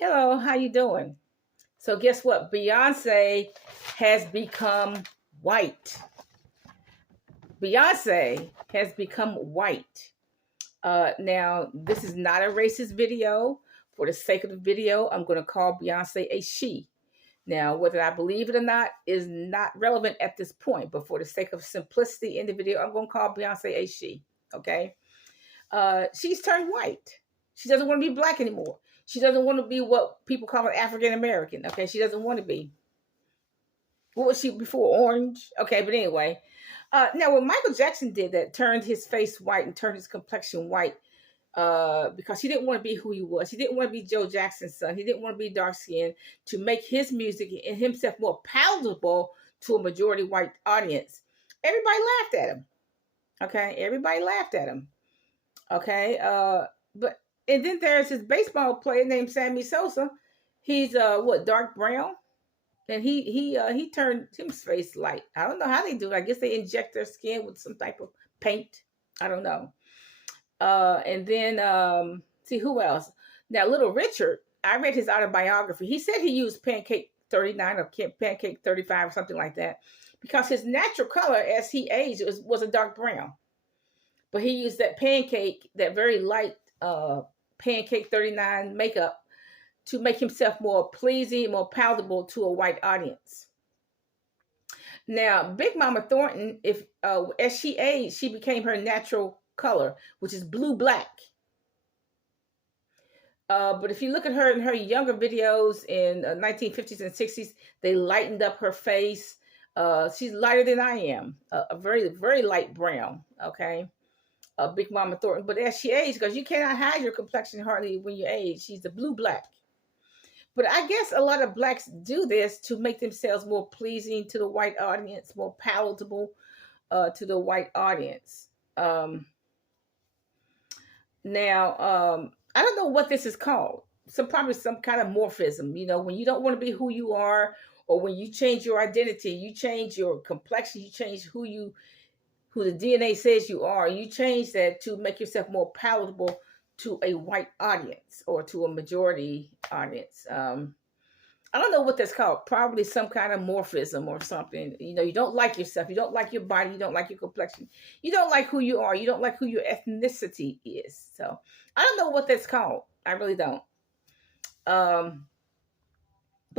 Hello, how you doing? So guess what? Beyonce has become white. Beyonce has become white. Now, this is not a racist video. For the sake of the video, I'm going to call Beyonce a she. Now, whether I believe it or not is not relevant at this point, but for the sake of simplicity in the video, I'm going to call Beyonce a she. Okay? She's turned white. She doesn't want to be black anymore. She doesn't want to be what people call an African American. Okay, she doesn't want to be. What was she before? Orange. Okay, but anyway. Now, when Michael Jackson did that, turned his face white and turned his complexion white, because he didn't want to be who he was. He didn't want to be Joe Jackson's son. He didn't want to be dark skinned to make his music and himself more palatable to a majority white audience. Everybody laughed at him. Okay, everybody laughed at him. Okay, but and then there's this baseball player named Sammy Sosa. He's dark brown, and he turned his face light. I don't know how they do it. I guess they inject their skin with some type of paint. I don't know. And then see who else? Now, Little Richard. I read his autobiography. He said he used Pancake 39 or Pancake 35 or something like that because his natural color as he aged was a dark brown. But he used that pancake, that very light Pancake 39 makeup to make himself more pleasing, more palatable to a white audience. Now, Big Mama Thornton, if as she aged, she became her natural color, which is blue-black. But if you look at her in her younger videos in 1950s and 60s, they lightened up her face. She's lighter than I am, a very, very light brown, okay? Big Mama Thornton. But as she aged, because you cannot hide your complexion hardly when you age, she's the blue-black. But I guess a lot of blacks do this to make themselves more pleasing to the white audience, more palatable to the white audience. Now, I don't know what this is called. Probably some kind of morphism. You know, when you don't want to be who you are, or when you change your identity, you change your complexion, you change who the DNA says you are. You change that to make yourself more palatable to a white audience or to a majority audience. I don't know what that's called. Probably some kind of morphism or something. You know, you don't like yourself. You don't like your body. You don't like your complexion. You don't like who you are. You don't like who your ethnicity is. So I don't know what that's called. I really don't. But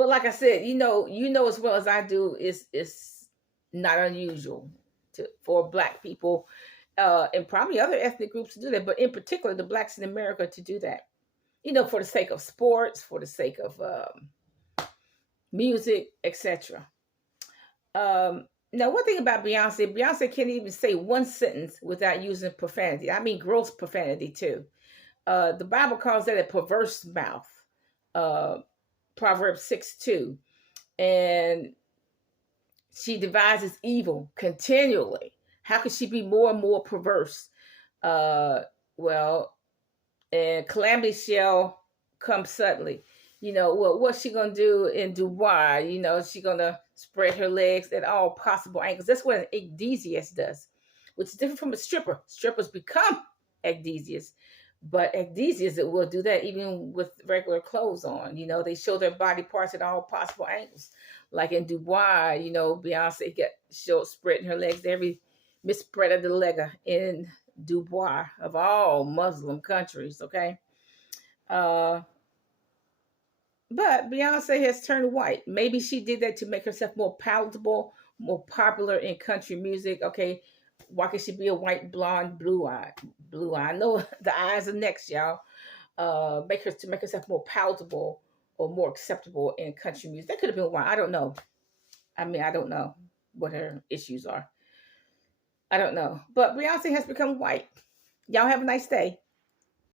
like I said, you know as well as I do, it's not unusual for black people and probably other ethnic groups to do that, but in particular the blacks in America to do that. You know, for the sake of sports, for the sake of music, etc. Now, one thing about Beyonce can't even say one sentence without using profanity. I mean, gross profanity too. The Bible calls that a perverse mouth. Proverbs 6:2, and she devises evil continually. How could she be more and more perverse? And calamity shall come suddenly. You know, well, what's she gonna do in Dubai? You know, she's gonna spread her legs at all possible angles. That's what an ecdysias does, which is different from a stripper. Strippers become ecdysias, but ecdysias it will do that even with regular clothes on. You know, they show their body parts at all possible angles. Like in Dubai, you know, Beyonce showed spreading her legs every misspread of the leg in Dubai of all Muslim countries. Okay. But Beyonce has turned white. Maybe she did that to make herself more palatable, more popular in country music. Okay, why could she be a white, blonde, blue eye? I know the eyes are next, y'all. Make herself more palatable or more acceptable in country music. That could have been why. I don't know. I mean, I don't know what her issues are. I don't know. But Beyonce has become white. Y'all have a nice day.